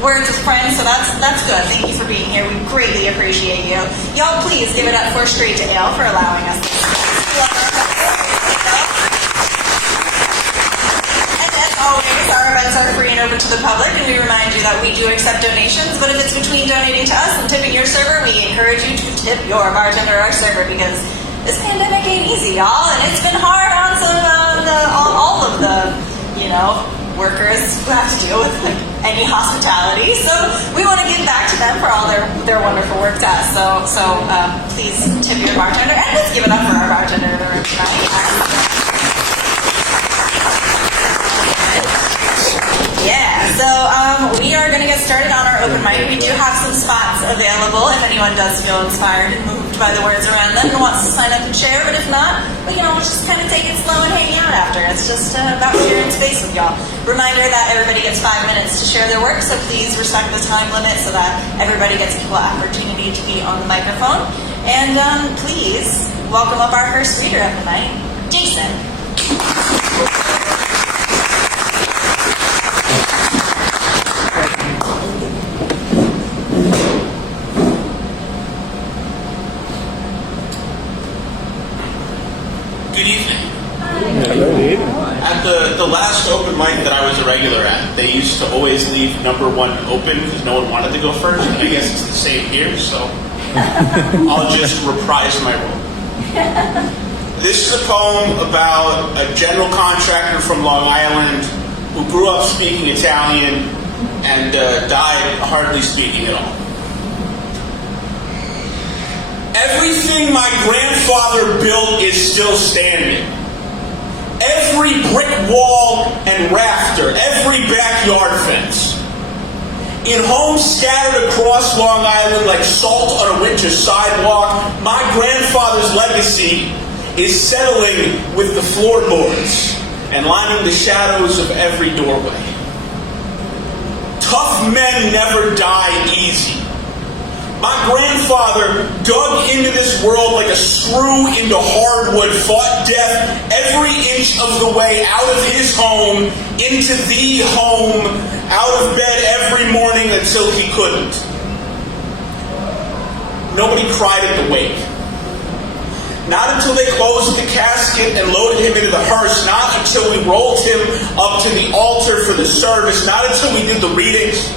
words with friends, so that's good. Thank you for being here. We greatly appreciate you. Y'all please give it up for Straight to Ale for allowing us this space. Always, our events are free and open to the public, and we remind you that we do accept donations, but if it's between donating to us and tipping your server, we encourage you to tip your bartender or our server, because this pandemic ain't easy, y'all, and it's been hard on all of the, workers who have to deal with any hospitality, so we want to give back to them for all their wonderful work to us, so please tip your bartender, and let's give it up for our bartender in the room tonight. Yeah, so we are going to get started on our open mic. We do have some spots available if anyone does feel inspired and moved by the words around them and wants to sign up and share, but if not, we'll just kind of take it slow and hang out after. It's just about sharing space with y'all. Reminder that everybody gets 5 minutes to share their work, so please respect the time limit so that everybody gets equal opportunity to be on the microphone. And please welcome up our first reader of the night, Jason. Good evening. At the last open mic that I was a regular at, they used to always leave number 1 open because no one wanted to go first. And I guess it's the same here, so I'll just reprise my role. This is a poem about a general contractor from Long Island who grew up speaking Italian and died hardly speaking at all. Everything my grandfather built is still standing. Every brick wall and rafter, every backyard fence. In homes scattered across Long Island like salt on a winter sidewalk, my grandfather's legacy is settling with the floorboards and lining the shadows of every doorway. Tough men never die easy. My grandfather dug into this world like a screw into hardwood, fought death every inch of the way out of his home, into the home, out of bed every morning until he couldn't. Nobody cried at the wake. Not until they closed the casket and loaded him into the hearse, not until we rolled him up to the altar for the service, not until we did the readings.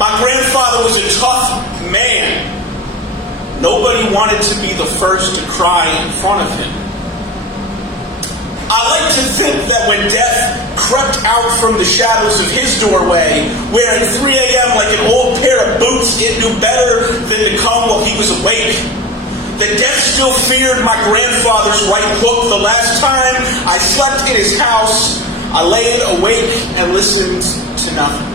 My grandfather was a tough man. Nobody wanted to be the first to cry in front of him. I like to think that when death crept out from the shadows of his doorway, wearing 3 a.m. like an old pair of boots, it knew better than to come while he was awake. That death still feared my grandfather's right hook. The last time I slept in his house, I laid awake and listened to nothing.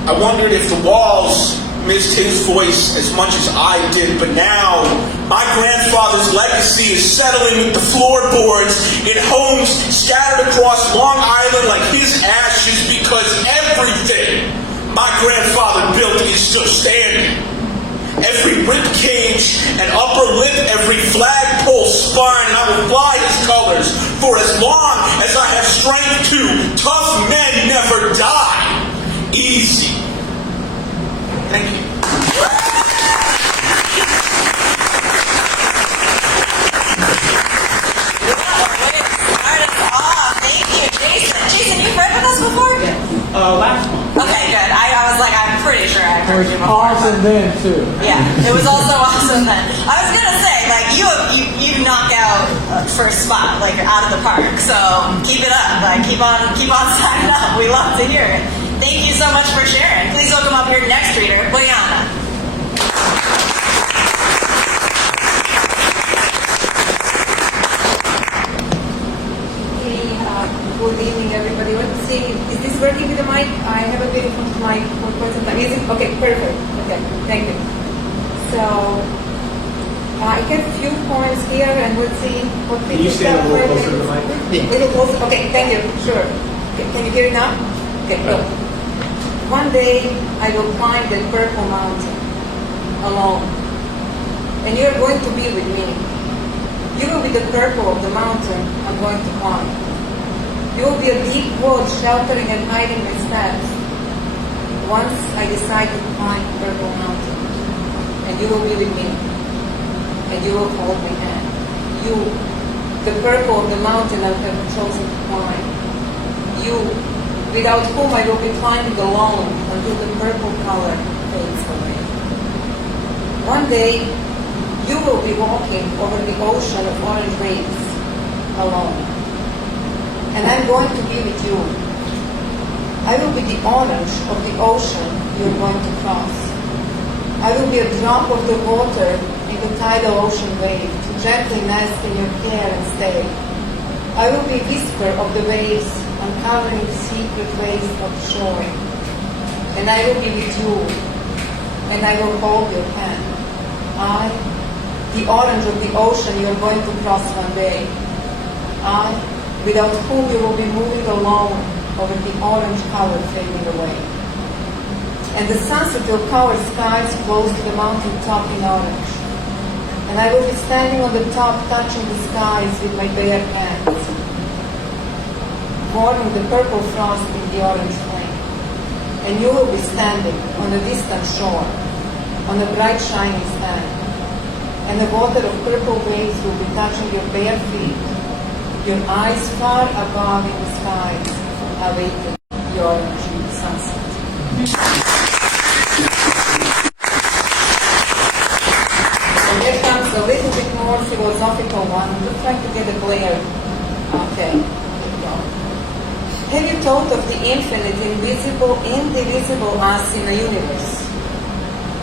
I wondered if the walls missed his voice as much as I did, but now my grandfather's legacy is settling with the floorboards in homes scattered across Long Island like his ashes, because everything my grandfather built is still standing. Every rib cage and upper lip, every flagpole spine, and I will fly his colors for as long as I have strength to. Tough men never die easy. Thank you. Thank you, Jason. Jason, you've read with us before? Last one. Okay, good. I was like, I'm pretty sure I've heard you before. Awesome then, too. Yeah, it was also awesome then. I was gonna say, like, you knock out first spot, like, out of the park. So keep it up. Like, keep on signing up. We love to hear it. Thank you so much for sharing. Please welcome up your next reader, Boyana. Good evening, everybody. Let's see. Is this working with the mic? I have a bit of mic for quite some time. Is it? Okay, perfect. Okay, thank you. So, I have a few points here, and let's see what we Can you stand a little closer to the mic? Yeah. Little closer. Okay, thank you. Sure. Okay, can you hear it now? Okay, good. One day, I will climb the purple mountain alone, and you are going to be with me. You will be the purple of the mountain I'm going to climb. You will be a deep wood sheltering and hiding my steps. Once I decide to climb Purple Mountain, and you will be with me, and you will hold my hand. You, the purple of the mountain I have chosen to climb. You, without whom I will be climbing alone until the purple color fades away. One day, you will be walking over the ocean of orange waves alone. And I'm going to be with you. I will be the orange of the ocean you're going to cross. I will be a drop of the water in the tidal ocean wave to gently nest in your hair and stay. I will be whisper of the waves uncovering the secret ways of the shore. And I will be with you, and I will hold your hand. I, the orange of the ocean you're going to cross one day. I, without whom you will be moving alone over the orange color fading away. And the sunset will cover skies close to the mountain top in orange. And I will be standing on the top touching the skies with my bare hands, warming the purple frost in the orange flame. And you will be standing on a distant shore, on a bright shining sand. And the water of purple waves will be touching your bare feet, your eyes far above in the skies, awaiting the orange sunset. And here comes a little bit more philosophical one. I'm just trying to get a glare. Okay, here we go. Have you thought of the infinite, invisible, indivisible us in the universe?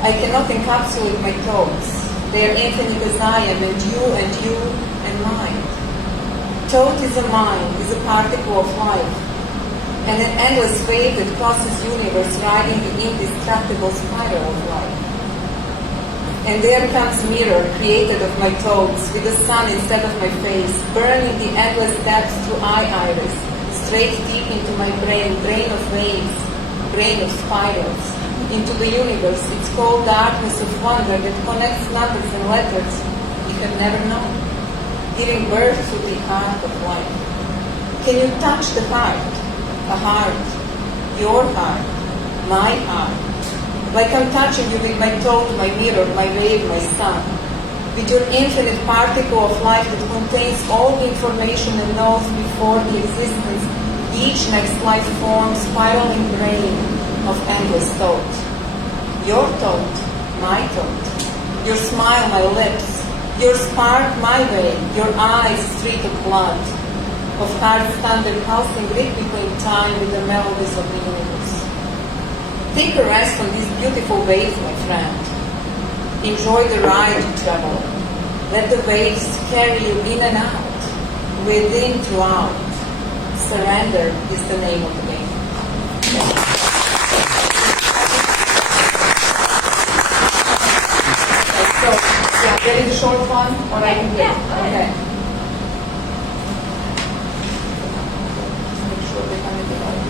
I cannot encapsulate my thoughts. They are infinite as I am, and you, and mine. Thought is a mind, is a particle of life, and an endless wave that crosses universe riding the indestructible spiral of life. And there comes mirror, created of my thoughts, with the sun instead of my face, burning the endless depths through eye iris, straight deep into my brain, brain of waves, brain of spirals, into the universe, its cold darkness of wonder that connects numbers and letters you have never known, giving birth to the heart of life. Can you touch the heart? A heart, your heart, my heart, like I'm touching you with my thought, my mirror, my wave, my sun, with your infinite particle of life that contains all the information and knows before the existence each next life form, spiraling brain of endless thought. Your thought, my thought, your smile, my lips, your spark, my way, your eyes, street of blood, of heart's thunder pulsing rhythmically in time with the melodies of the universe. Take a rest on these beautiful waves, my friend. Enjoy the ride you travel. Let the waves carry you in and out, within to out. Surrender is the name of the game. So, yeah, there is a short one, or I can do it. Okay. Just make sure they find the right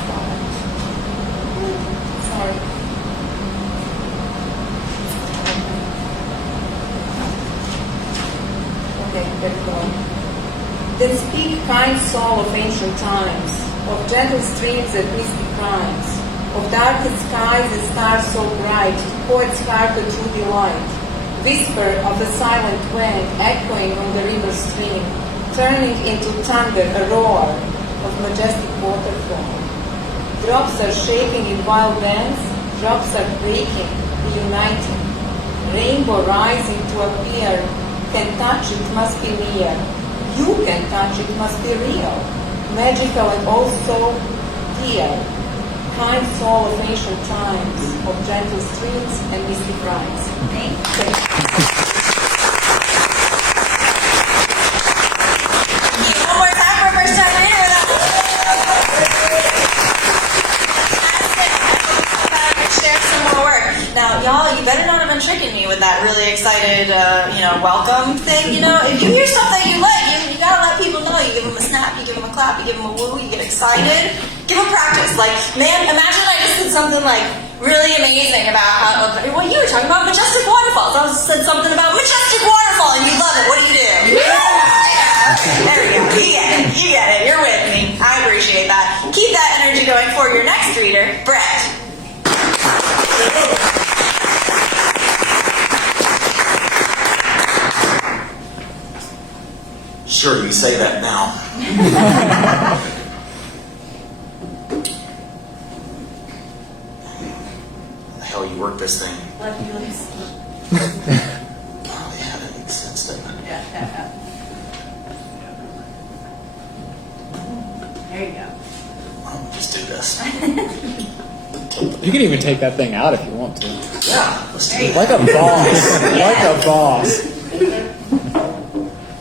spot. Sorry. Okay, there we go. Then speak, kind soul of ancient times, of gentle streams that misty crimes, of darkest skies and stars so bright, poets heart a true delight. Whisper of a silent wind echoing on the river stream, turning into thunder, a roar of majestic waterfall. Drops are shaking in wild dance, drops are breaking, reuniting. Rainbow rising to appear, can touch it, must be near. You can touch it, must be real, magical and also dear. Kind soul of ancient times, of gentle streets and misty cries. Thank you. One more time for first time reader. Share some more work. Now, y'all, you better not have been tricking me with that really excited, welcome thing. If you hear stuff that you like, you gotta let people know. You give them a snap, you give them a clap, you give them a woo, you get excited. Give them practice. Like, man, imagine I just did something like really amazing about what you were talking about, majestic waterfalls. I said something about majestic waterfall, and you love it. What do? Yeah. There we go. You get it. You get it. You're with Sure, you say that now. The hell you work this thing? Lefty loose. Probably had any sense, didn't it? Yeah. There you go. I'll just do this. You can even take that thing out if you want to. Yeah, let's do it. Like a boss. Like a boss.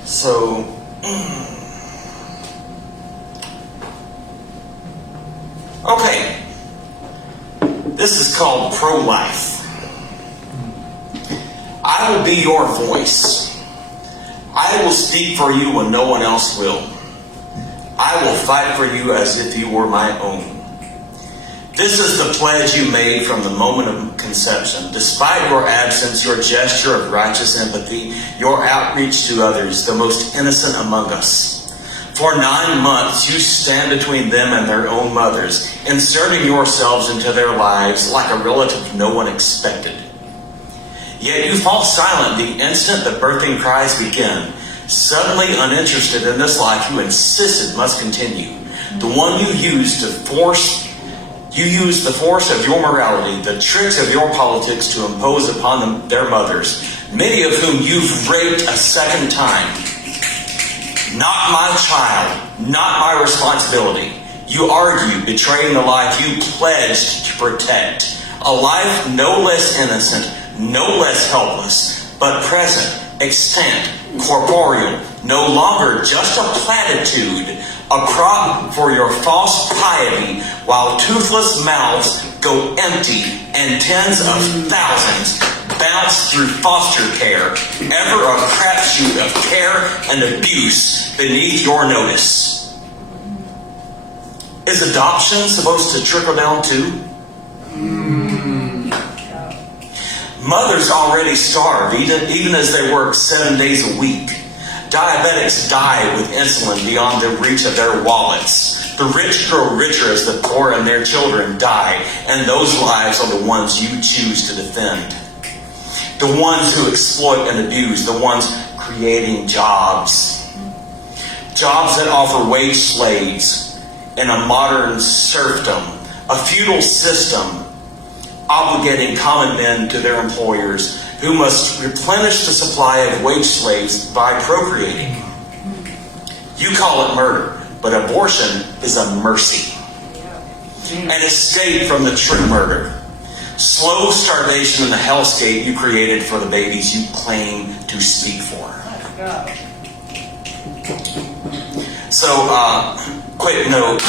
So, okay. This is called pro-life. I will be your voice. I will speak for you when no one else will. I will fight for you as if you were my own. This is the pledge you made from the moment of conception. Despite your absence, your gesture of righteous empathy, your outreach to others, the most innocent among us. For 9 months, you stand between them and their own mothers, inserting yourselves into their lives like a relative no one expected. Yet you fall silent the instant the birthing cries begin. Suddenly uninterested in this life you insisted must continue. The one you used the force of your morality, the tricks of your politics to impose upon them, their mothers, many of whom you've raped a second time. Not my child, not my responsibility. You argue, betraying the life you pledged to protect. A life no less innocent, no less helpless, but present, extant, corporeal, no longer just a platitude, a prop for your false piety, while toothless mouths go empty and tens of thousands bounce through foster care, ever a crapshoot of care and abuse beneath your notice. Is adoption supposed to trickle down too? Mothers already starve, even as they work 7 days a week. Diabetics die with insulin beyond the reach of their wallets. The rich grow richer as the poor and their children die, and those lives are the ones you choose to defend. The ones who exploit and abuse, the ones creating jobs. Jobs that offer wage slaves in a modern serfdom, a feudal system obligating common men to their employers who must replenish the supply of wage slaves by procreating. You call it murder, but abortion is a mercy. An escape from the true murder. Slow starvation in the hellscape you created for the babies you claim to speak for. So, quick note.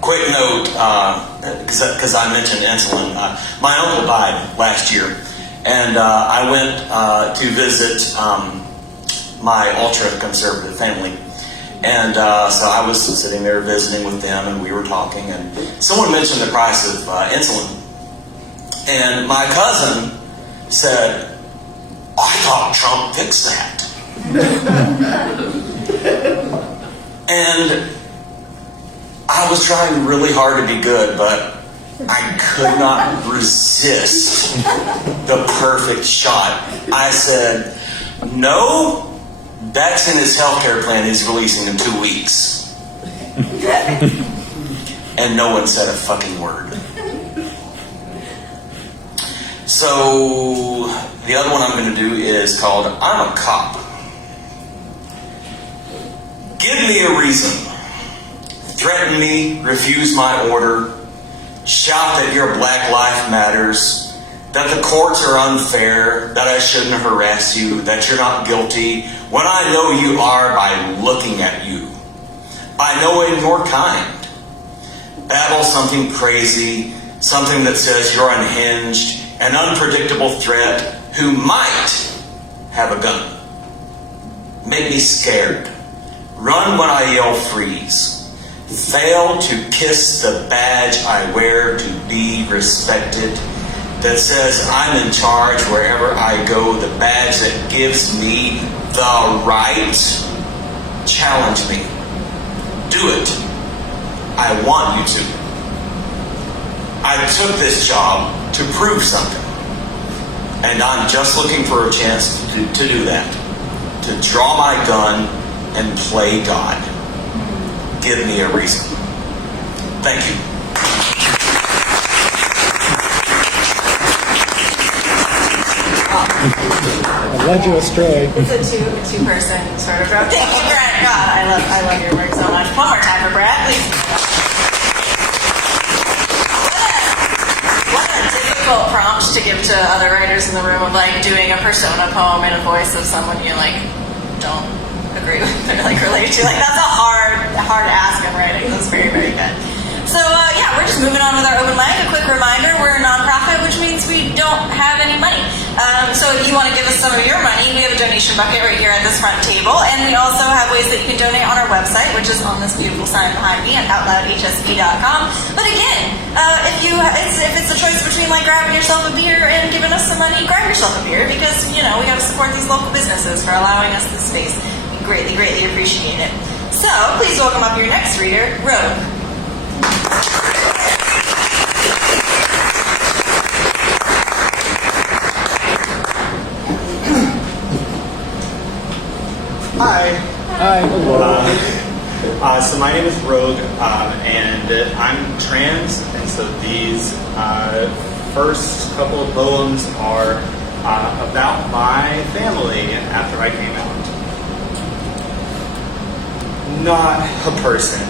Quick note, because I mentioned insulin. My uncle died last year, and I went to visit my ultra-conservative family. And so I was sitting there visiting with them, and we were talking, and someone mentioned the price of insulin. And my cousin said, I thought Trump fixed that. And I was trying really hard to be good, but I could not resist the perfect shot. I said, no, that's in his healthcare plan he's releasing in 2 weeks. And no one said a fucking word. So the other one I'm going to do is called I'm a Cop. Give me a reason. Threaten me, refuse my order, shout that your black life matters, that the courts are unfair, that I shouldn't harass you, that you're not guilty, when I know you are by looking at you, by knowing your kind. Babble something crazy, something that says you're unhinged, an unpredictable threat who might have a gun. Make me scared. Run when I yell freeze. Fail to kiss the badge I wear to be respected, that says I'm in charge wherever I go, the badge that gives me the right. Challenge me. Do it. I want you to. I took this job to prove something. And I'm just looking for a chance to do that. To draw my gun and play God. Give me a reason. Thank you. I led you astray. It's a two-person sort of road. Thank you, Brett. God, I love your work so much. One more time for Brett, please. What a difficult prompt to give to other writers in the room of like doing a persona poem in a voice of someone you like don't agree with or like relate to. Like that's a hard ask in writing. That's very, very good. So yeah, we're just moving on with our open mic. A quick reminder, we're a nonprofit, which means we don't have any money. So if you want to give us some of your money, we have a donation bucket right here at this front table. And we also have ways that you can donate on our website, which is on this beautiful sign behind me at OutLoudHSP.com. But again, if it's a choice between like grabbing yourself a beer and giving us some money, grab yourself a beer because, you know, we got to support these local businesses for allowing us this space. We greatly, greatly appreciate it. So please welcome up your next reader, Rogue. Hi. Hi. So my name is Rogue, and I'm trans, and so these first couple of poems are about my family after I came out. Not a person,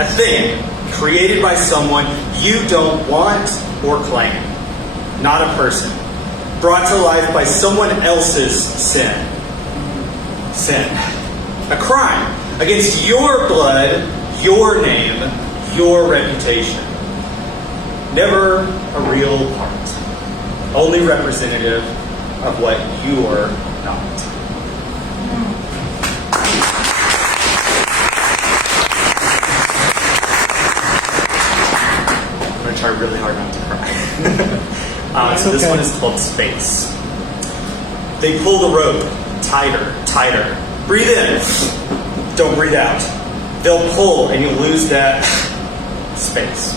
a thing created by someone you don't want or claim. Not a person, brought to life by someone else's sin. Sin. A crime against your blood, your name, your reputation. Never a real part. Only representative of what you're not. I'm going to try really hard not to cry. So this one is called Space. They pull the rope. Tighter, tighter. Breathe in. Don't breathe out. They'll pull and you'll lose that space.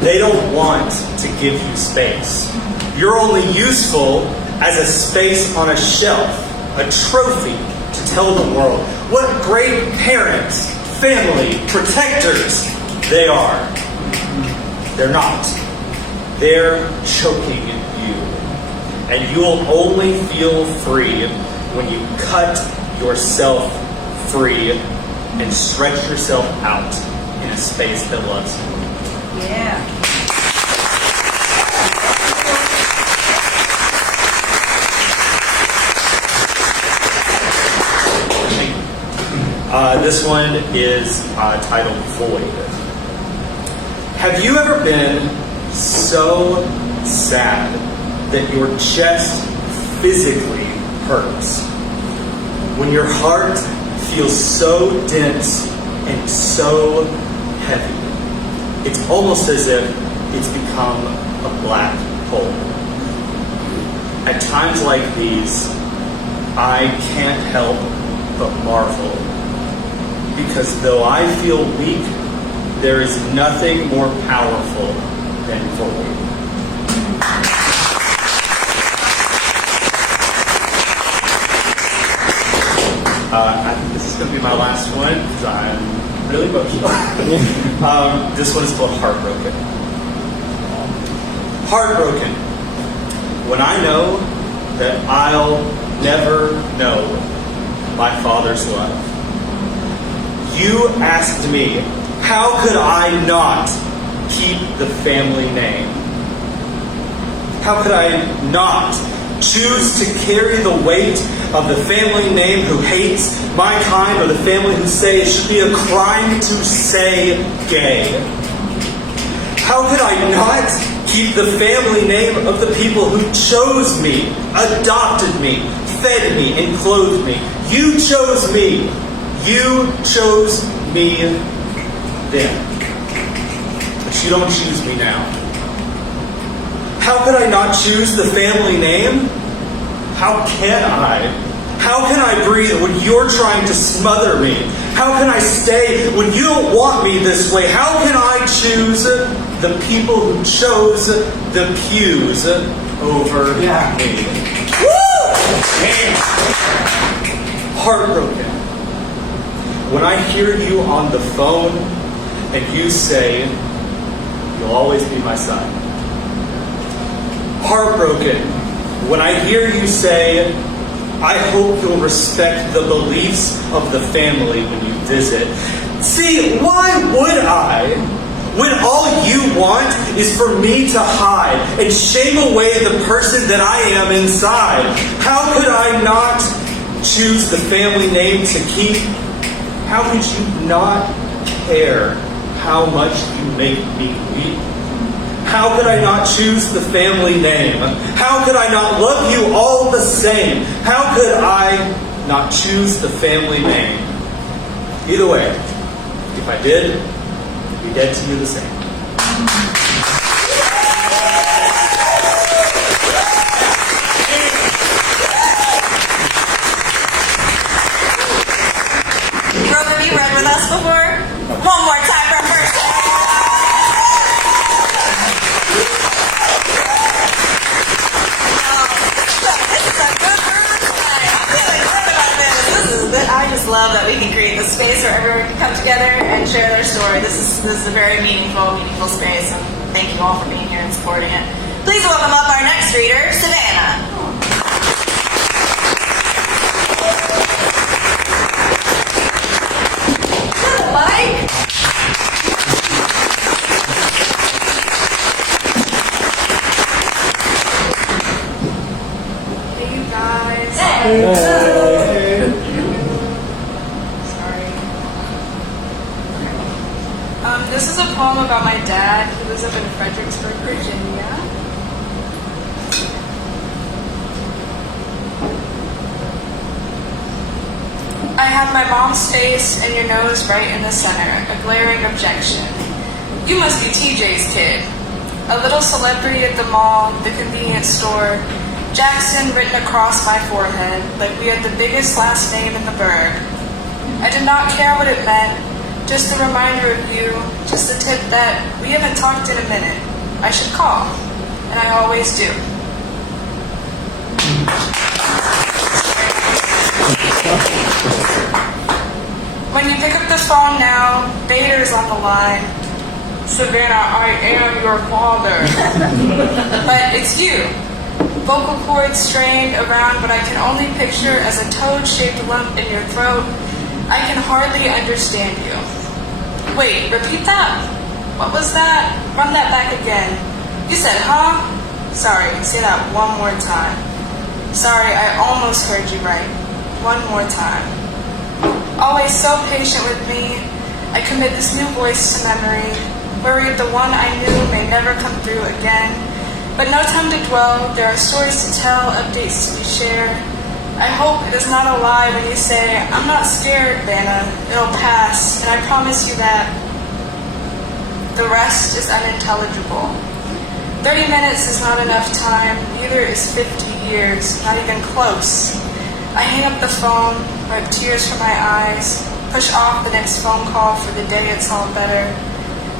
They don't want to give you space. You're only useful as a space on a shelf, a trophy to tell the world what great parents, family, protectors they are. They're not. They're choking you. And you'll only feel free when you cut yourself free and stretch yourself out in a space that loves you. Yeah. This one is titled Void. Have you ever been so sad that your chest physically hurts? When your heart feels so dense and so heavy, it's almost as if it's become a black hole. At times like these, I can't help but marvel, because though I feel weak, there is nothing more powerful than void. I think this is going to be my last one because I'm really emotional. This one is called Heartbroken. Heartbroken. When I know that I'll never know my Father's love. You asked me, how could I not keep the family name? How could I not choose to carry the weight of the family name who hates my kind, or the family who say it should be a crime to say gay? How could I not keep the family name of the people who chose me, adopted me, fed me, and clothed me? You chose me. You chose me then. But you don't choose me now. How could I not choose the family name? How can I? How can I breathe when you're trying to smother me? How can I stay when you don't want me this way? How can I choose the people who chose the pews over me. Heartbroken when I hear you on the phone and you say, "You'll always be my son." Heartbroken when I hear you say, "I hope you'll respect the beliefs of the family when you visit." See, why would I? When all you want is for me to hide and shame away the person that I am inside. How could I not choose the family name to keep? How could you not care how much you make me weep? How could I not choose the family name? How could I not love you all the same? How could I not choose the family name? Either way, if I did, I'd be dead to you the same. Rome, have you read with us before? One more time for our first. This is a good group tonight. I'm feeling good about this. I just love that we can create this space where everyone can come together and share their story. This is a very meaningful space, and thank you all for being here and supporting it. Please welcome up our next reader, Savannah. Mike? Hey, you guys. Sorry. This is a poem about my dad. He lives up in Fredericksburg, Virginia. I have my mom's face and your nose right in the center, a glaring objection. You must be TJ's kid. A little celebrity at the mall, the convenience store, Jackson written across my forehead, like we had the biggest last name in the burg. I did not care what it meant, just a reminder of you, just a tip that we haven't talked in a minute. I should call, and I always do. When you pick up the phone now, Bader's on the line. Savannah, I am your father. But it's you. Vocal cords strained around what I can only picture as a toad-shaped lump in your throat. I can hardly understand you. Wait, repeat that? What was that? Run that back again. You said, huh? Sorry, say that one more time. Sorry, I almost heard you right. One more time. Always so patient with me, I commit this new voice to memory, worried the one I knew may never come through again. But no time to dwell, there are stories to tell, updates to be shared. I hope it is not a lie when you say, I'm not scared, Vanna, it'll pass, and I promise you that the rest is unintelligible. 30 minutes is not enough time, neither is 50 years, not even close. I hang up the phone, wipe tears from my eyes, push off the next phone call for the day it's all better.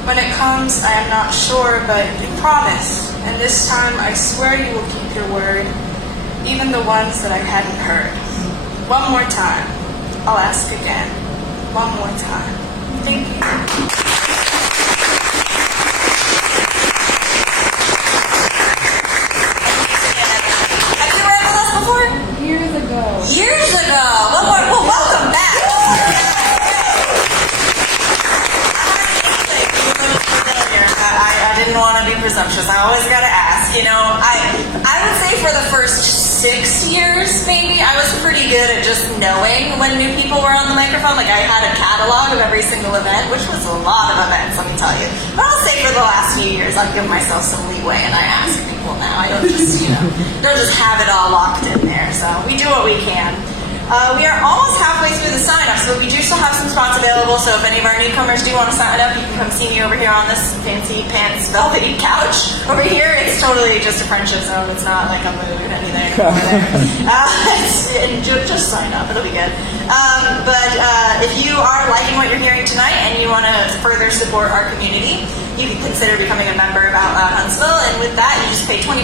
When it comes, I am not sure, but you promise, and this time I swear you will keep your word, even the ones that I hadn't heard. One more time. I'll ask again. One more time. Thank you. Years ago. Years ago. Well, welcome back. I didn't want to be presumptuous. I always got to ask. You know, I would say for the first 6 years, maybe, I was pretty good at just knowing when new people were on the microphone. Like, I had a catalog of every single event, which was a lot of events, let me tell you. But I'll say for the last few years, I've given myself some leeway, and I ask people now. I don't just, don't just have it all locked in there. So we do what we can. We are almost halfway through the sign-up, so we do still have some spots available. So if any of our newcomers do want to sign up, you can come see me over here on this fancy pants velvety couch over here. It's totally just a friendship zone. It's not like a mood or anything over there. Just sign up. It'll be good. But if you are liking what you're hearing tonight and you want to further support our community, you can consider becoming a member of Out Loud Huntsville. And with that, you just pay $25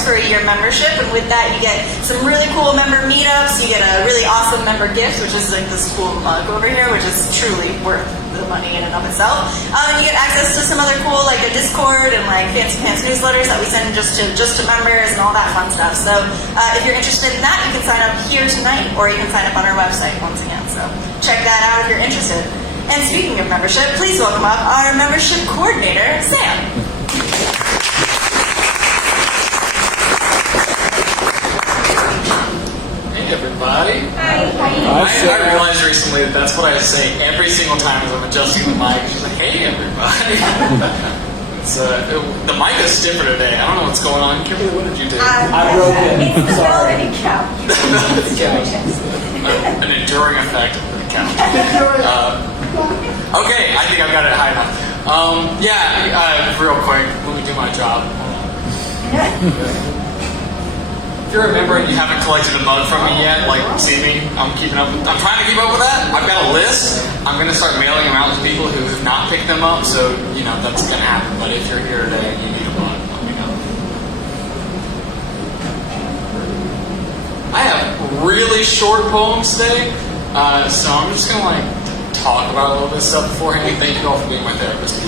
for a year membership. And with that, you get some really cool member meetups. You get a really awesome member gift, which is like this cool mug over here, which is truly worth the money in and of itself. And you get access to some other cool, like a Discord and like Fancy Pants newsletters that we send just to members and all that fun stuff. So if you're interested in that, you can sign up here tonight, or you can sign up on our website once again. So check that out if you're interested. And speaking of membership, please welcome up our membership coordinator, Sam. Hey everybody. Hi. I realized recently that that's what I say every single time as I'm adjusting the mic. She's like, hey everybody. The mic is stiffer today. I don't know what's going on. Kimberly, what did you do? I broke it. It's the Sorry. already count. An enduring effect of the count. Okay, I think I've got it high enough. Real quick, let me do my job. If you're a member and you haven't collected a mug from me yet, like, see me, I'm trying to keep up with that. I've got a list. I'm going to start mailing them out to people who have not picked them up, so, that's going to happen. But if you're here today and you need a mug, let me know. I have really short poems today, so I'm just going to, talk about a little bit of stuff beforehand. Thank you all for being my therapist.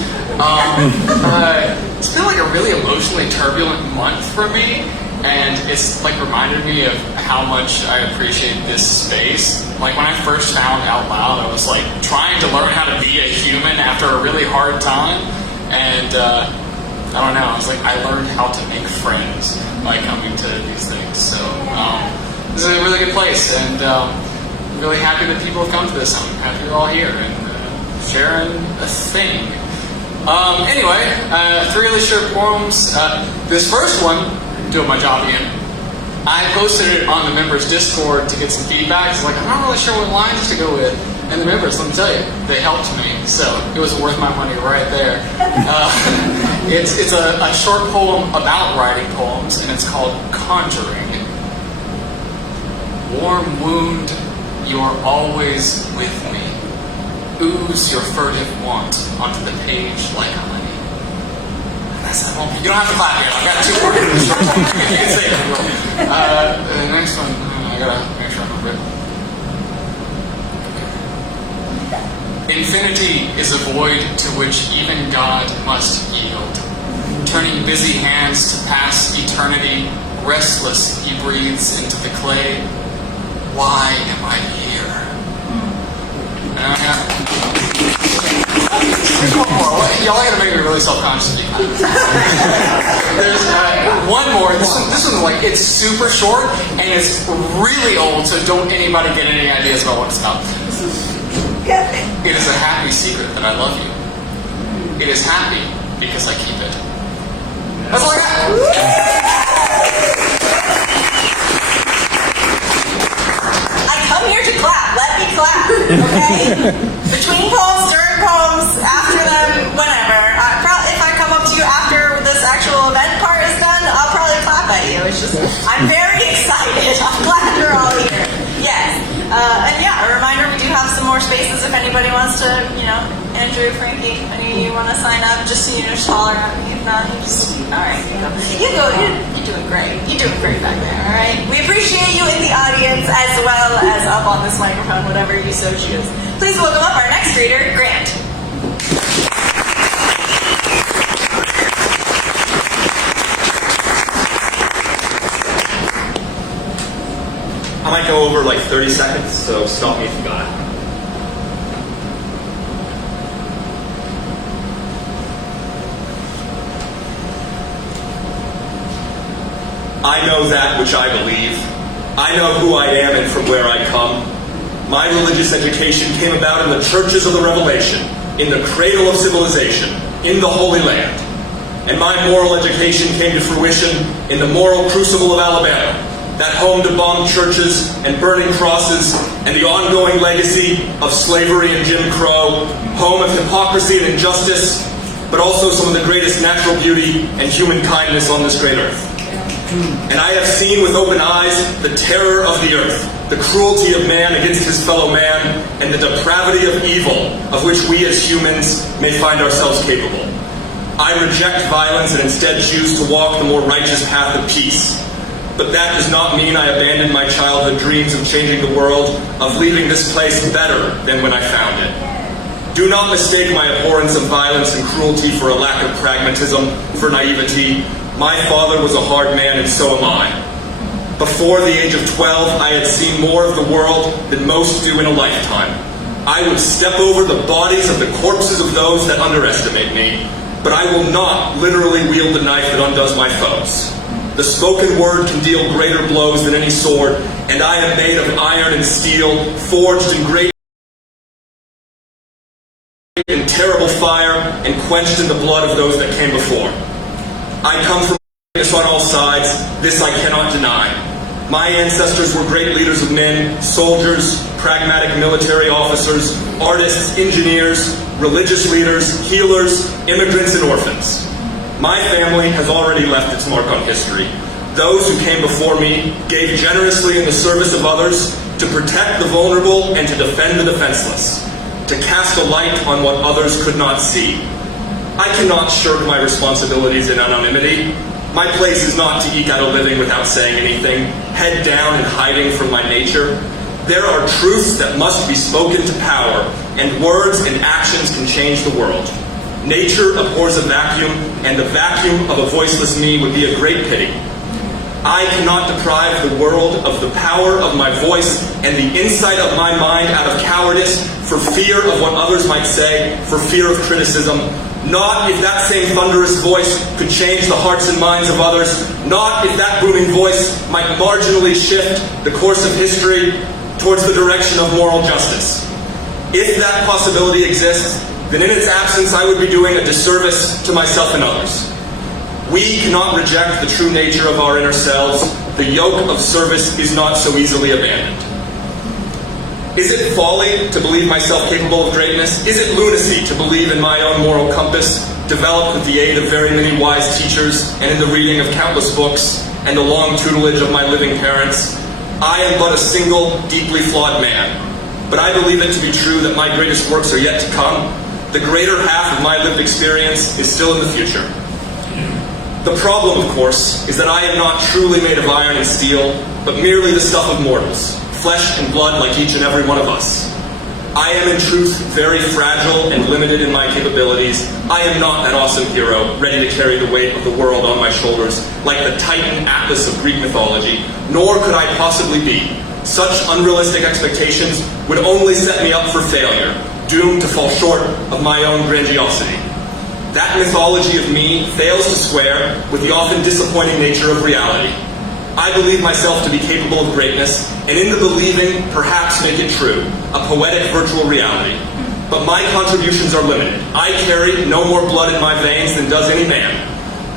It's been like a really emotionally turbulent month for me, and it's like reminded me of how much I appreciate this space. Like when I first found Out Loud, I was like trying to learn how to be a human after a really hard time, and I don't know, I was like, I learned how to make friends by coming to these things. So this is a really good place, and really happy that people have come to this. I'm happy you're all here and sharing a thing. Anyway, 3 really short poems. This first one, doing my job again, I posted it on the members' Discord to get some feedback. It's like, I'm not really sure what lines to go with. And the members, let me tell you, they helped me. So it was worth my money right there. It's a short poem about writing poems, and it's called Conjuring. Warm wound, you are always with me. Ooze your furtive want onto the page like honey. That's that one. You don't have to clap yet. I've got 2 more. You can say it. The next one, I gotta make sure I remember it. Infinity is a void to which even God must yield. Turning busy hands to pass eternity, restless he breathes into the clay. Why am I here? There's one more. Y'all are gonna make me really self-conscious. There's one more. This one, like, it's super short and it's really old, so don't anybody get any ideas about what it's about. It is a happy secret that I love you. It is happy because I keep it. That's all I got. I'm here to clap. Let me clap, okay? Between poems, during poems, after them, whenever. If I come up to you after this actual event part is done, I'll probably clap at you. It's just, I'm very excited. I'm glad you're all here. Yes. And yeah, a reminder, we do have some more spaces if anybody wants to, Andrew, Frankie, any of you want to sign up, just so you just holler at me. If not, you just, all right, you're doing great. You're doing great back there, all right? We appreciate you in the audience as well as up on this microphone, whatever you so choose. Please welcome up our next reader, Grant. I might go over like 30 seconds, so stop me if you got it. I know that which I believe. I know who I am and from where I come. My religious education came about in the churches of the Revelation, in the cradle of civilization, in the Holy Land. And my moral education came to fruition in the moral crucible of Alabama, that home to bombed churches and burning crosses and the ongoing legacy of slavery and Jim Crow, home of hypocrisy and injustice, but also some of the greatest natural beauty and human kindness on this great earth. And I have seen with open eyes the terror of the earth, the cruelty of man against his fellow man, and the depravity of evil of which we as humans may find ourselves capable. I reject violence and instead choose to walk the more righteous path of peace. But that does not mean I abandoned my childhood dreams of changing the world, of leaving this place better than when I found it. Do not mistake my abhorrence of violence and cruelty for a lack of pragmatism, for naivety. My father was a hard man, and so am I. Before the age of 12, I had seen more of the world than most do in a lifetime. I would step over the bodies of the corpses of those that underestimate me, but I will not literally wield the knife that undoes my foes. The spoken word can deal greater blows than any sword, and I am made of iron and steel, forged in great and terrible fire, and quenched in the blood of those that came before. I come from greatness on all sides, this I cannot deny. My ancestors were great leaders of men, soldiers, pragmatic military officers, artists, engineers, religious leaders, healers, immigrants, and orphans. My family has already left its mark on history. Those who came before me gave generously in the service of others to protect the vulnerable and to defend the defenseless, to cast a light on what others could not see. I cannot shirk my responsibilities in anonymity. My place is not to eke out a living without saying anything, head down and hiding from my nature. There are truths that must be spoken to power, and words and actions can change the world. Nature abhors a vacuum, and the vacuum of a voiceless me would be a great pity. I cannot deprive the world of the power of my voice and the insight of my mind out of cowardice, for fear of what others might say, for fear of criticism. Not if that same thunderous voice could change the hearts and minds of others. Not if that booming voice might marginally shift the course of history towards the direction of moral justice. If that possibility exists, then in its absence I would be doing a disservice to myself and others. We cannot reject the true nature of our inner selves. The yoke of service is not so easily abandoned. Is it folly to believe myself capable of greatness? Is it lunacy to believe in my own moral compass, developed with the aid of very many wise teachers and in the reading of countless books and the long tutelage of my living parents? I am but a single, deeply flawed man, but I believe it to be true that my greatest works are yet to come. The greater half of my lived experience is still in the future. The problem, of course, is that I am not truly made of iron and steel, but merely the stuff of mortals, flesh and blood like each and every one of us. I am in truth very fragile and limited in my capabilities. I am not that awesome hero, ready to carry the weight of the world on my shoulders, like the Titan Atlas of Greek mythology, nor could I possibly be. Such unrealistic expectations would only set me up for failure, doomed to fall short of my own grandiosity. That mythology of me fails to square with the often disappointing nature of reality. I believe myself to be capable of greatness, and in the believing, perhaps make it true, a poetic virtual reality. But my contributions are limited. I carry no more blood in my veins than does any man.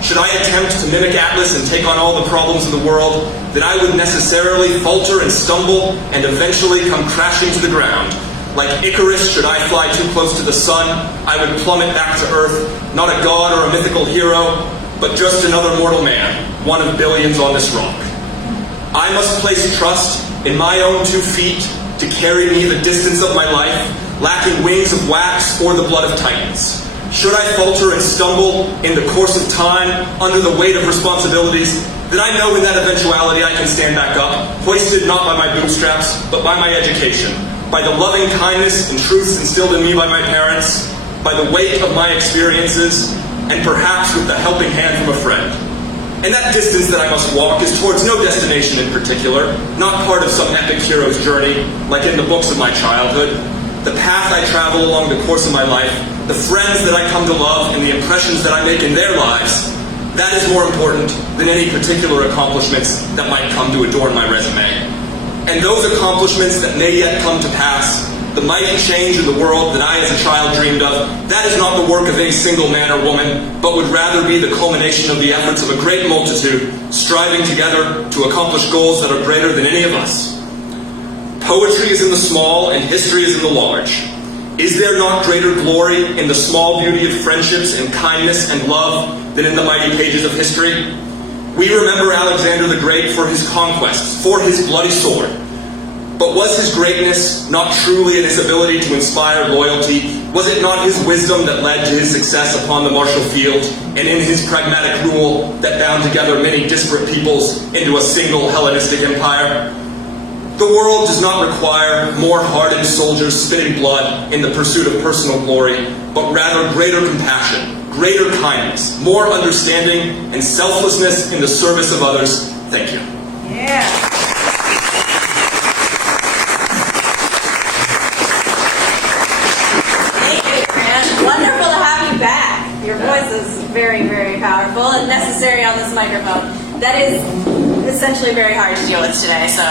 Should I attempt to mimic Atlas and take on all the problems of the world, then I would necessarily falter and stumble and eventually come crashing to the ground. Like Icarus, should I fly too close to the sun, I would plummet back to earth, not a god or a mythical hero, but just another mortal man, one of billions on this rock. I must place trust in my own 2 feet to carry me the distance of my life, lacking wings of wax or the blood of titans. Should I falter and stumble in the course of time under the weight of responsibilities, then I know in that eventuality I can stand back up, hoisted not by my bootstraps, but by my education, by the loving kindness and truths instilled in me by my parents, by the weight of my experiences, and perhaps with the helping hand from a friend. And that distance that I must walk is towards no destination in particular, not part of some epic hero's journey, like in the books of my childhood. The path I travel along the course of my life, the friends that I come to love, and the impressions that I make in their lives, that is more important than any particular accomplishments that might come to adorn my resume. And those accomplishments that may yet come to pass, the mighty change in the world that I as a child dreamed of, that is not the work of any single man or woman, but would rather be the culmination of the efforts of a great multitude, striving together to accomplish goals that are greater than any of us. Poetry is in the small and history is in the large. Is there not greater glory in the small beauty of friendships and kindness and love than in the mighty pages of history? We remember Alexander the Great for his conquests, for his bloody sword. But was his greatness not truly in his ability to inspire loyalty? Was it not his wisdom that led to his success upon the martial field, and in his pragmatic rule that bound together many disparate peoples into a single Hellenistic empire? The world does not require more hardened soldiers spitting blood in the pursuit of personal glory, but rather greater compassion, greater kindness, more understanding, and selflessness in the service of others. Thank you. Yeah. Wonderful to have you back. Your voice is very, very powerful and necessary on this microphone. That is essentially very hard to deal with today. So,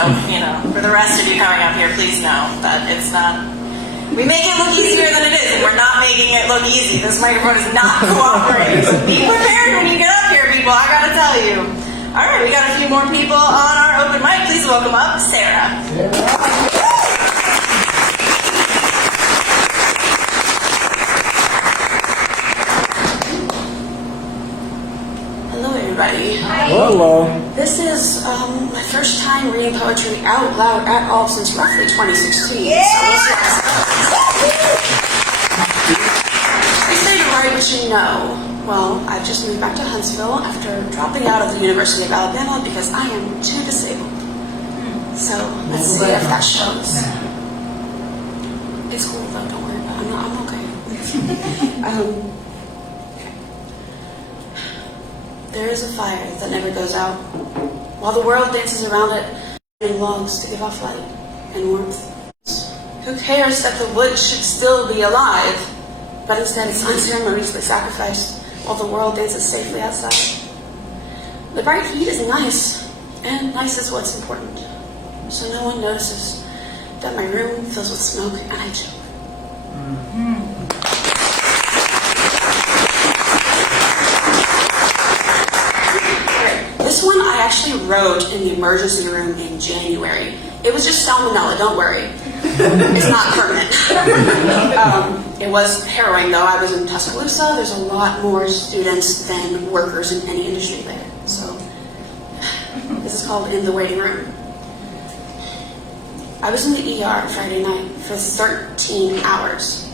for the rest of you coming up here, please know that it's not. We make it look easier than it is, and we're not making it look easy. This microphone is not cooperating. So be prepared when you get up here, people. I gotta tell you. All right, we got a few more people on our open mic. Please welcome up Sarah. Everybody. Hello. This is my first time reading poetry out loud at all since roughly 2016. Yeah. They say to write what you know. Well, I've just moved back to Huntsville after dropping out of the University of Alabama because I am too disabled. So let's see if that shows. It's cool though, don't worry about it. I'm okay. There is a fire that never goes out, while the world dances around it and longs to give off light and warmth. Who cares that the wood should still be alive, but instead it's unceremoniously sacrificed while the world dances safely outside? The bright heat is nice, and nice is what's important. So no one notices that my room fills with smoke and I choke. This one I actually wrote in the emergency room in January. It was just salmonella, don't worry. It's not permanent. It was harrowing though. I was in Tuscaloosa. There's a lot more students than workers in any industry there. So this is called In the Waiting Room. I was in the ER Friday night for 13 hours.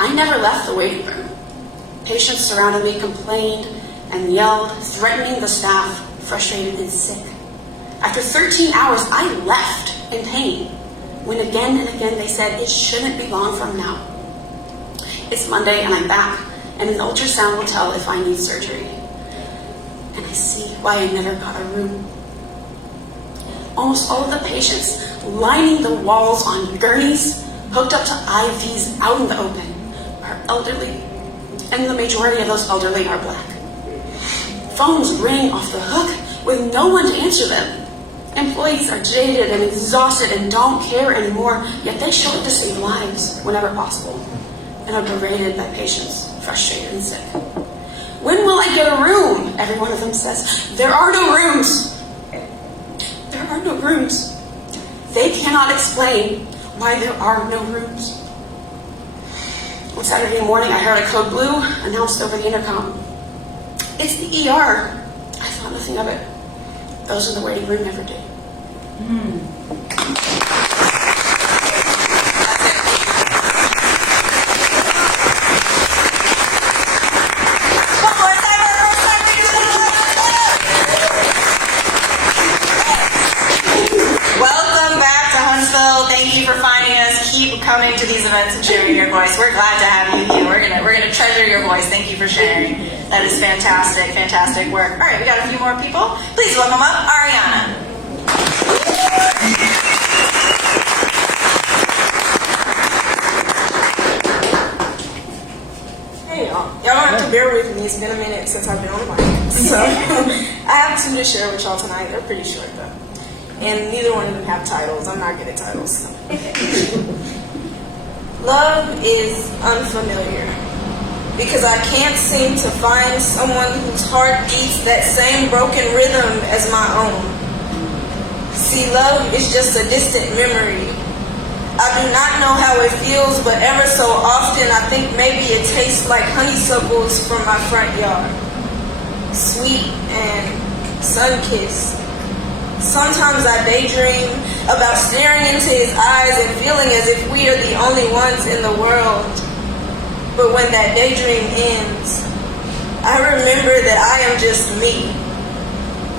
I never left the waiting room. Patients surrounded me, complained and yelled, threatening the staff, frustrated and sick. After 13 hours, I left in pain, when again and again they said it shouldn't be long from now. It's Monday and I'm back, and an ultrasound will tell if I need surgery. And I see why I never got a room. Almost all of the patients lining the walls on gurneys, hooked up to IVs out in the open, are elderly, and the majority of those elderly are black. Phones ring off the hook with no one to answer them. Employees are jaded and exhausted and don't care anymore, yet they show up to save lives whenever possible and are berated by patients, frustrated and sick. When will I get a room? Every one of them says, there are no rooms. There are no rooms. They cannot explain why there are no rooms. On Saturday morning, I heard a code blue announced over the intercom. It's the ER. I thought nothing of it. Those in the waiting room never did. Welcome back to Huntsville. Thank you for finding us. Keep coming to these events and sharing your voice. We're glad to have you here. We're gonna treasure your voice. Thank you for sharing. That is fantastic, fantastic work. All right, we got a few more people. Please welcome up Ariana. Hey y'all. Y'all don't have to bear with me. It's been a minute since I've been on the mic. So I have two to share with y'all tonight. They're pretty short though. And neither one of them have titles. I'm not good at titles. Love is unfamiliar. Because I can't seem to find someone whose heart beats that same broken rhythm as my own. See, love is just a distant memory. I do not know how it feels, but ever so often I think maybe it tastes like honeysuckles from my front yard. Sweet and sun-kissed. Sometimes I daydream about staring into his eyes and feeling as if we are the only ones in the world. But when that daydream ends, I remember that I am just me,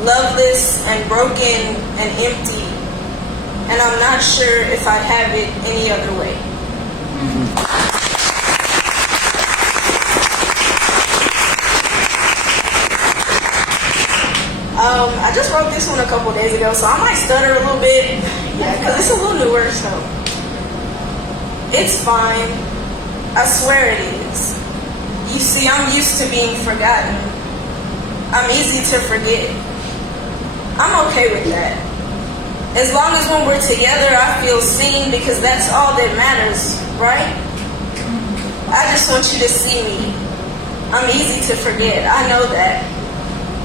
loveless and broken and empty, and I'm not sure if I'd have it any other way. I just wrote this one a couple days ago, so I might stutter a little bit, yeah, because it's a little newer, so it's fine. I swear it is. You see, I'm used to being forgotten. I'm easy to forget. I'm okay with that. As long as when we're together, I feel seen, because that's all that matters, right? I just want you to see me. I'm easy to forget. I know that.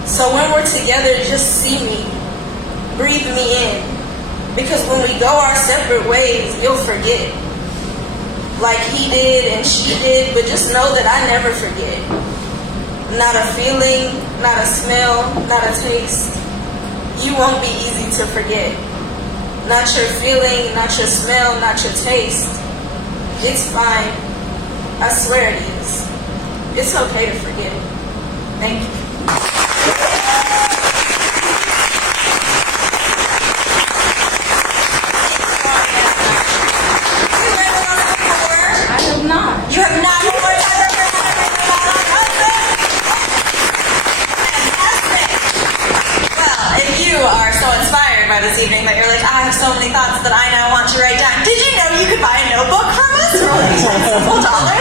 So when we're together, just see me. Breathe me in. Because when we go our separate ways, you'll forget. Like he did and she did, but just know that I never forget. Not a feeling, not a smell, not a taste. You won't be easy to forget. Not your feeling, not your smell, not your taste. It's fine. I swear it is. It's okay to forget it. Thank you. You have not one more time ever had everything about our husband? Fantastic. Well, if you are so inspired by this evening that you're like, I have so many thoughts that I now want to write down, did you know you could buy a notebook from us for like $10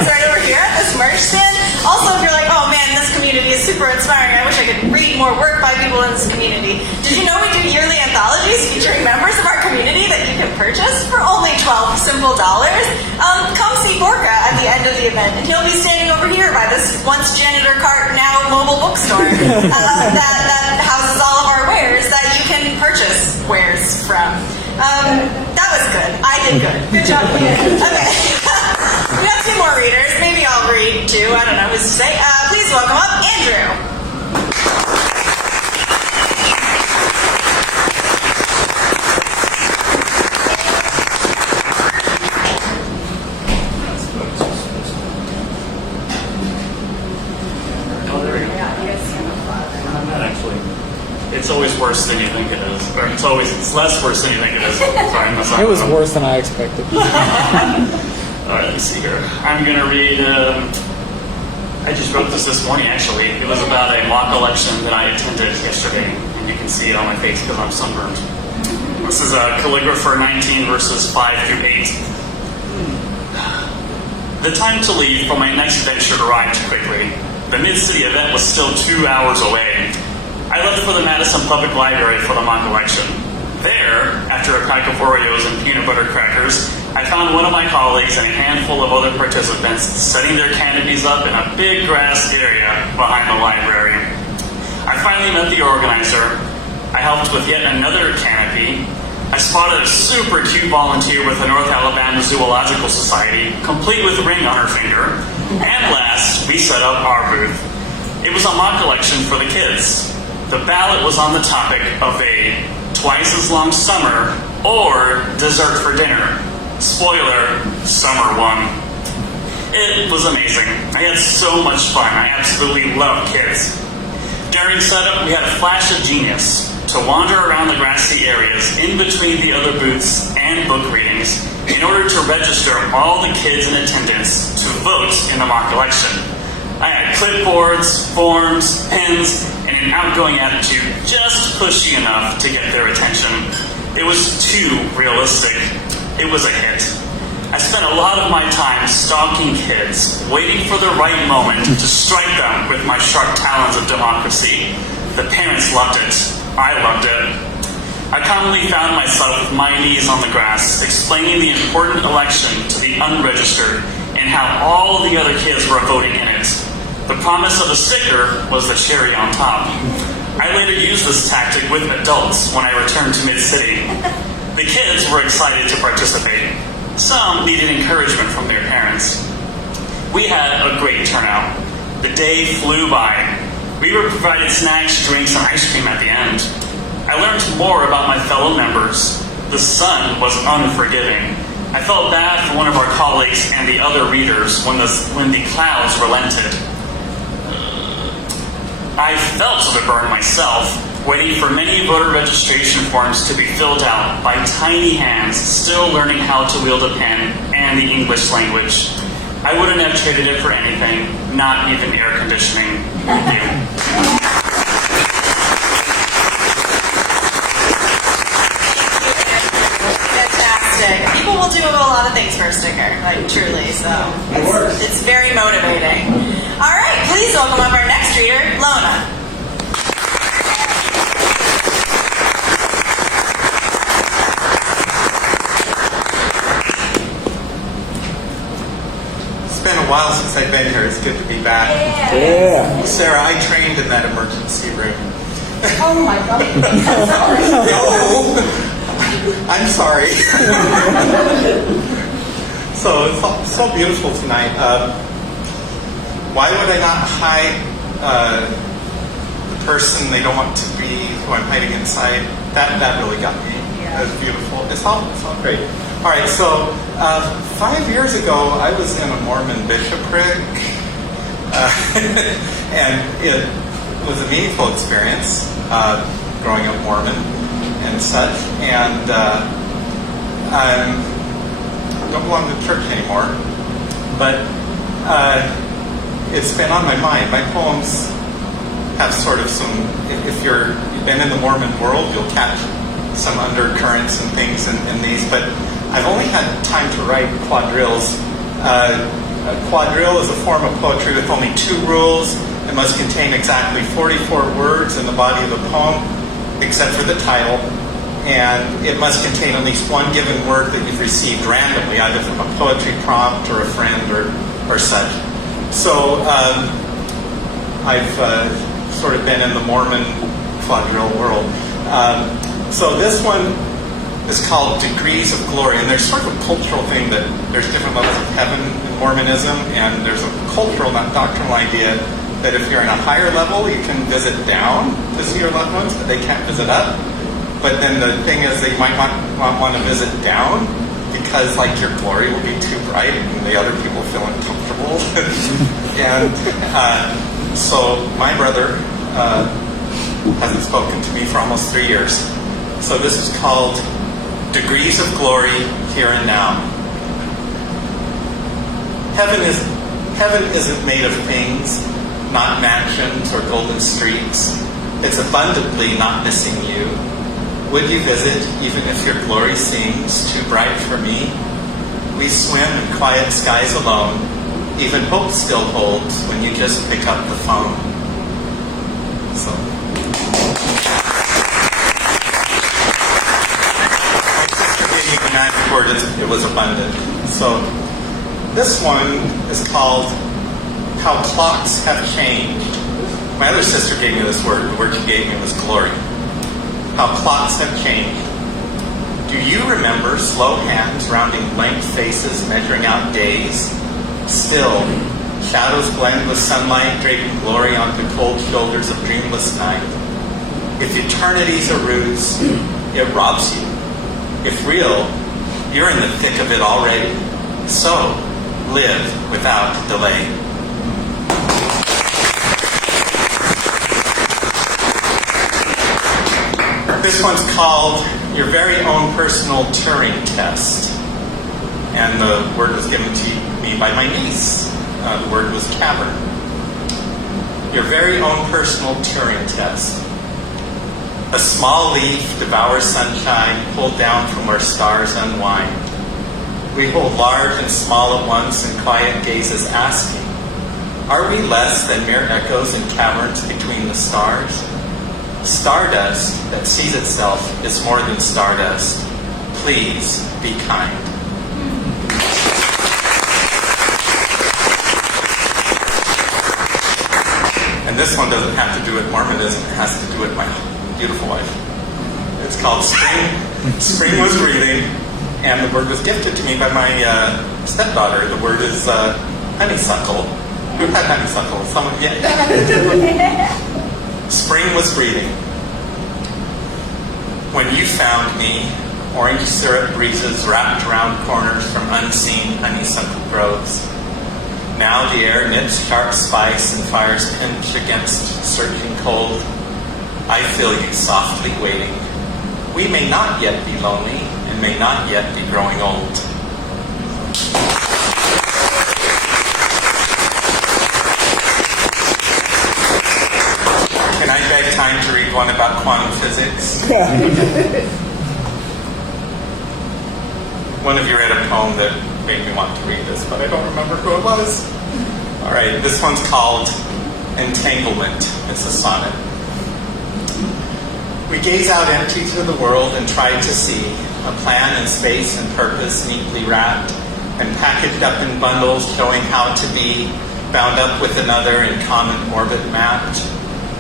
right over here at this merch stand? Also, if you're like, oh man, this community is super inspiring, I wish I could read more work by people in this community. Did you know we do yearly anthologies featuring members of our community that you can purchase for only $12 simple dollars? Come see Borka at the end of the event, and he'll be standing over here by this once janitor cart, now mobile bookstore that houses all of our wares that you can purchase wares from. That was good. I did good. Good job, Leanne. Okay. We have two more readers. Maybe I'll read two. I don't know who's to say. Please welcome up Andrew. It's always worse than you think it is. Or it's less worse than you think it is. Sorry, that's not It was wrong. worse than I expected. Alright, let's see here. I'm going to read, I just wrote this morning actually. It was about a mock election that I attended yesterday. And you can see it on my face because I'm sunburned. This is Calligrapher 19 verses 5 through 8. The time to leave for my next venture arrived quickly. The Mid-City event was still 2 hours away. I left for the Madison Public Library for the mock election. There, after a pack of Oreos and peanut butter crackers, I found one of my colleagues and a handful of other participants setting their canopies up in a big grass area behind the library. I finally met the organizer. I helped with yet another canopy. I spotted a super cute volunteer with the North Alabama Zoological Society, complete with a ring on her finger. And last, we set up our booth. It was a mock election for the kids. The ballot was on the topic of a twice as long summer or dessert for dinner. Spoiler, summer won. It was amazing. I had so much fun. I absolutely love kids. During setup, we had a flash of genius to wander around the grassy areas in between the other booths and book readings in order to register all the kids in attendance to vote in the mock election. I had clipboards, forms, pens, and an outgoing attitude just pushy enough to get their attention. It was too realistic. It was a hit. I spent a lot of my time stalking kids, waiting for the right moment to strike them with my sharp talons of democracy. The parents loved it. I loved it. I commonly found myself with my knees on the grass, explaining the important election to the unregistered and how all the other kids were voting in it. The promise of a sticker was the cherry on top. I later used this tactic with adults when I returned to Mid-City. The kids were excited to participate. Some needed encouragement from their parents. We had a great turnout. The day flew by. We were provided snacks, drinks, and ice cream at the end. I learned more about my fellow members. The sun was unforgiving. I felt bad for one of our colleagues and the other readers when the clouds relented. I felt the burn myself, waiting for many voter registration forms to be filled out by tiny hands still learning how to wield a pen and the English language. I wouldn't have traded it for anything, not even air conditioning. Thank you. Fantastic. People will do a lot of things for a sticker, like truly, so it's very motivating. All right, please welcome up our next reader, Lona. It's been a while since I've been here. It's good to be back. Yeah. Sarah, I trained in that emergency room. Oh my God. No, I'm sorry. So it's so beautiful tonight. Why would I not hide the person they don't want to be, who I'm hiding inside? That really got me. Yeah. That was beautiful. It's all great. All right, so 5 years ago, I was in a Mormon bishopric, and it was a meaningful experience, growing up Mormon and such. And I don't belong to the church anymore, but it's been on my mind. My poems have sort of some, if you've been in the Mormon world, you'll catch some undercurrents and things in these, but I've only had time to write quadrilles. A quadrille is a form of poetry with only 2 rules. It must contain exactly 44 words in the body of the poem, except for the title, and it must contain at least one given word that you've received randomly, either from a poetry prompt or a friend or such. So I've sort of been in the Mormon quadrille world. So this one is called Degrees of Glory, and there's sort of a cultural thing that there's different levels of heaven in Mormonism, and there's a cultural, not doctrinal idea that if you're in a higher level, you can visit down to see your loved ones, but they can't visit up. But then the thing is that you might not want to visit down because like your glory will be too bright and the other people feel uncomfortable. And so my brother hasn't spoken to me for almost 3 years. So this is called Degrees of Glory Here and Now. Heaven isn't made of things, not mansions or golden streets. It's abundantly not missing you. Would you visit even if your glory seems too bright for me? We swim in quiet skies alone. Even hope still holds when you just pick up the phone. So. It was abundant. So this one is called How Clocks Have Changed. My other sister gave me this word. The word she gave me was glory. How clocks have changed. Do you remember slow hands rounding blank faces measuring out days? Still, shadows blend with sunlight draping glory onto cold shoulders of dreamless night. If eternity's a ruse, it robs you. If real, you're in the thick of it already. So, live without delay. This one's called Your Very Own Personal Turing Test. And the word was given to me by my niece. The word was cavern. Your very own personal Turing test. A small leaf devours sunshine pulled down from where stars unwind. We hold large and small at once in quiet gazes asking, are we less than mere echoes in caverns between the stars? Stardust that sees itself is more than stardust. Please be kind. And this one doesn't have to do with Mormonism, it has to do with my beautiful wife. It's called Spring. Spring was breathing, and the word was gifted to me by my stepdaughter. The word is honeysuckle. Who had honeysuckle? Someone, yeah. Spring was breathing. When you found me, orange syrup breezes wrapped around corners from unseen honeysuckle groves. Now the air knits sharp spice and fires pinch against surging cold. I feel you softly waiting. We may not yet be lonely and may not yet be growing old. Can I beg time to read one about quantum physics? One of you read a poem that made me want to read this, but I don't remember who it was. All right, this one's called Entanglement. It's a sonnet. We gaze out empty to the world and try to see a plan in space and purpose neatly wrapped and packaged up in bundles showing how to be bound up with another in common orbit mapped.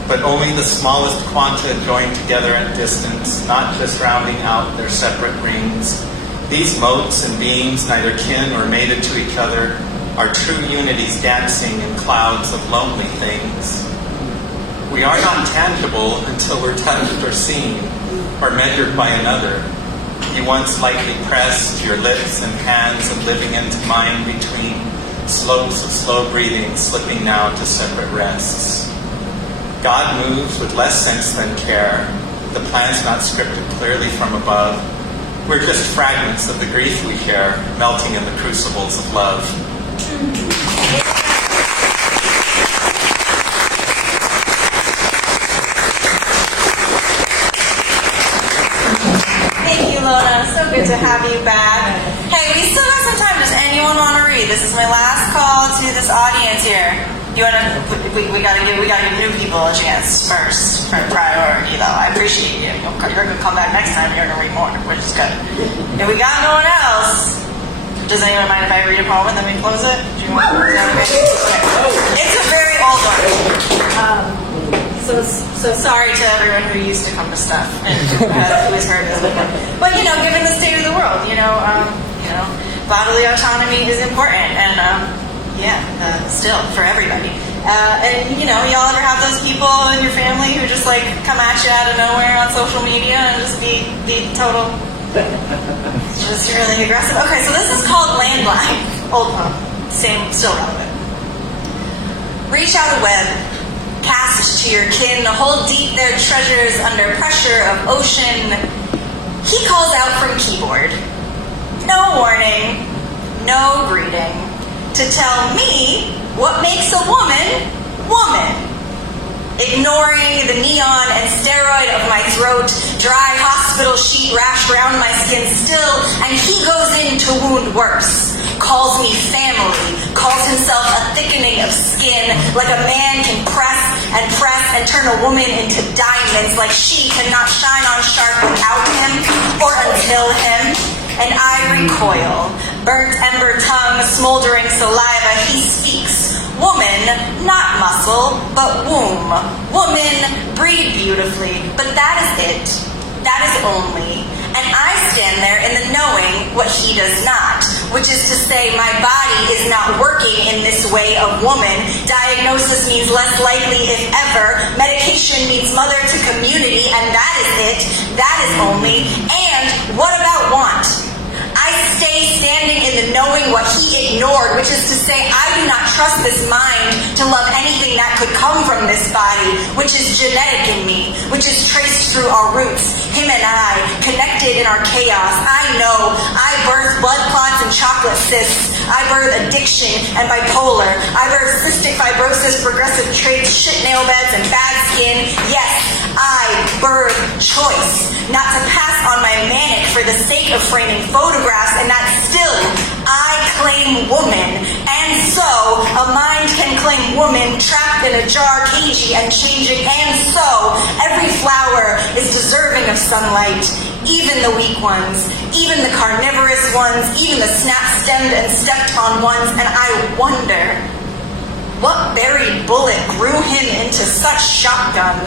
But only the smallest quanta joined together at distance, not just rounding out their separate rings. These motes and beings, neither kin or mated to each other, are true unities dancing in clouds of lonely things. We are not tangible until we're touched or seen, or measured by another. You once lightly pressed your lips and hands and living into mine between slopes of slow breathing, slipping now to separate rests. God moves with less sense than care. The plan's not scripted clearly from above. We're just fragments of the grief we share, melting in the crucibles of love. Thank you, Lona. So good to have you back. Hey, we still have some time. Does anyone want to read? This is my last call to this audience here. You want to? We gotta give new people a chance first for priority, though. I appreciate you. You're gonna come back next time. You're gonna read more, which is good. If we got no one else, does anyone mind if I read a poem and then we close it? Do you want? Is that okay? Okay. It's a very old one. So sorry to everyone who used to come to stuff and who has heard this before. But given the state of the world, bodily autonomy is important, and still for everybody. And y'all ever have those people in your family who just come at you out of nowhere on social media and just be total, just really aggressive? Okay, so this is called Landline. Old poem, still relevant. Reach out a web, cast to your kin, hold deep their treasures under pressure of ocean. He calls out from keyboard. No warning, no greeting. To tell me what makes a woman, woman. Ignoring the neon and steroid of my throat, dry hospital sheet wrapped around my skin still, and he goes in to wound worse. Calls me family, calls himself a thickening of skin, like a man can press and turn a woman into diamonds, like she cannot shine on sharp without him or until him. And I recoil, burnt ember tongue, smoldering saliva, he speaks. Woman, not muscle, but womb. Woman, breed beautifully, but that is it. That is only. And I stand there in the knowing what he does not, which is to say my body is not working in this way of woman. Diagnosis means less likely, if ever. Medication means mother to community, and that is it. That is only. And what about want? I stay standing in the knowing what he ignored, which is to say I do not trust this mind to love anything that could come from this body, which is genetic in me, which is traced through our roots, him and I, connected in our chaos. I know I birth blood clots and chocolate cysts. I birth addiction and bipolar. I birth cystic fibrosis, progressive traits, shit nail beds, and bad skin. Yes, I birth choice, not to pass on my manic for the sake of framing photographs, and that still I claim woman. And so a mind can claim woman, trapped in a jar, cagey and changing. And so every flower is deserving of sunlight, even the weak ones, even the carnivorous ones, even the snap-stemmed and stepped-on ones. And I wonder, what buried bullet grew him into such shotgun,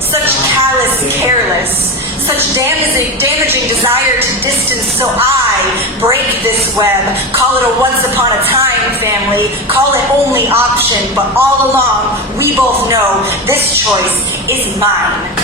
such callous, careless, such damaging desire to distance, so I break this web. Call it a once upon a time family, call it only option, but all along we both know this choice is mine.